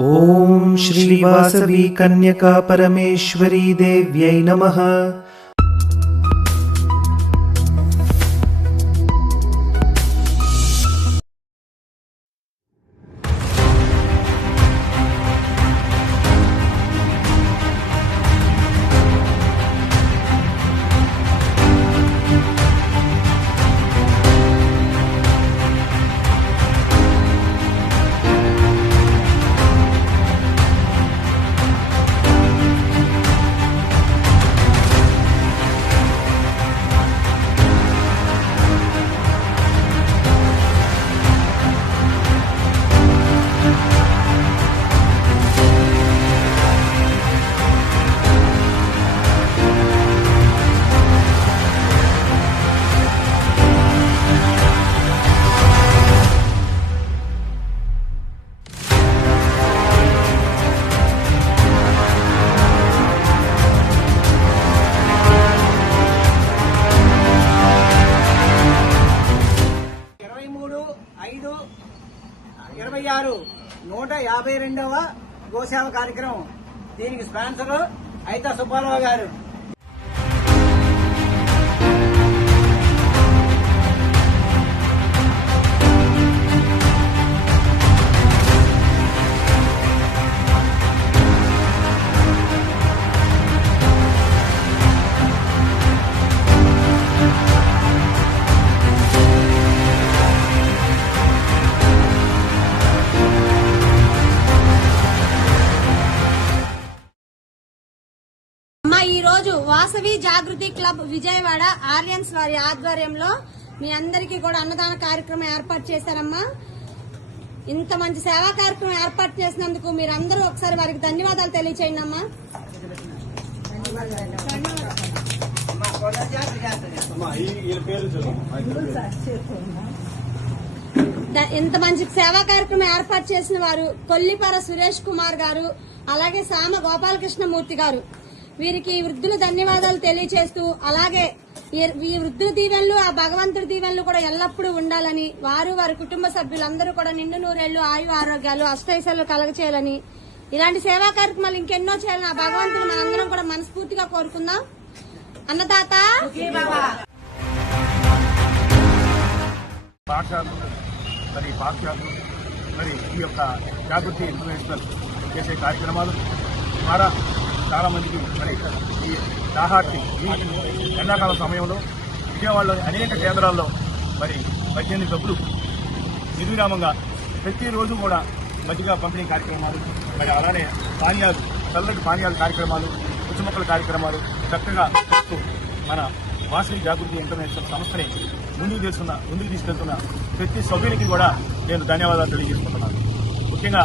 ओम श्री वासवी कन्यका परमेश्वरी देव्यै नमः। గోసేవ కార్యక్రమం దీనికి స్పాన్సర్ అయితే సుబ్బారావు గారు. ఈ రోజు వాసవి జాగృతి క్లబ్ విజయవాడ ఆర్యన్స్ వారి ఆధ్వర్యంలో మీ అందరికీ కూడా అన్నదాన కార్యక్రమం ఏర్పాటు చేశారమ్మా. ఇంత మంచి సేవా కార్యక్రమం ఏర్పాటు చేసినందుకు మీరందరూ ఒకసారి వారికి ధన్యవాదాలు తెలియచేయండి అమ్మా. ఇంత మంచి సేవా కార్యక్రమం ఏర్పాటు చేసిన వారు కొల్లిపార సురేష్ కుమార్ గారు, అలాగే సామ గోపాలకృష్ణమూర్తి గారు, వీరికి వృద్ధులు ధన్యవాదాలు తెలియజేస్తూ, అలాగే ఈ వృద్ధుల దీవెనలు ఆ భగవంతుడి దీవెనలు కూడా ఎల్లప్పుడూ ఉండాలని, వారు వారి కుటుంబ సభ్యులందరూ కూడా నిండు నూరేళ్లు ఆయు ఆరోగ్యాలు అష్టైశ్వర్యాలు కలగచేయాలని, ఇలాంటి సేవా కార్యక్రమాలు ఇంకెన్నో చేయాలని ఆ భగవంతుడు మనందరం కూడా మనస్ఫూర్తిగా కోరుకుందాం. అన్నదాత మరి ఈ యొక్క జాగృతి ఇంటర్నేషనల్ చేసే కార్యక్రమాలు ద్వారా చాలా మందికి మరి ఈ దాహార్తి ఈ ఎండాకాలం సమయంలో విజయవాడలోని అనేక కేంద్రాల్లో మరి 18 డబ్బులు నిర్విరామంగా ప్రతిరోజు కూడా మజ్జిగ పంపిణీ కార్యక్రమాలు, మరి అలానే పానీయాలు, చల్లటి పానీయాల కార్యక్రమాలు, పుచ్చమొక్కల కార్యక్రమాలు చక్కగా చేస్తూ మన వాసవి జాగృతి ఇంటర్నేషనల్ సంస్థని ముందుకు తీసుకెళ్తున్న ప్రతి సభ్యునికి కూడా నేను ధన్యవాదాలు తెలియజేసుకుంటున్నాను. ముఖ్యంగా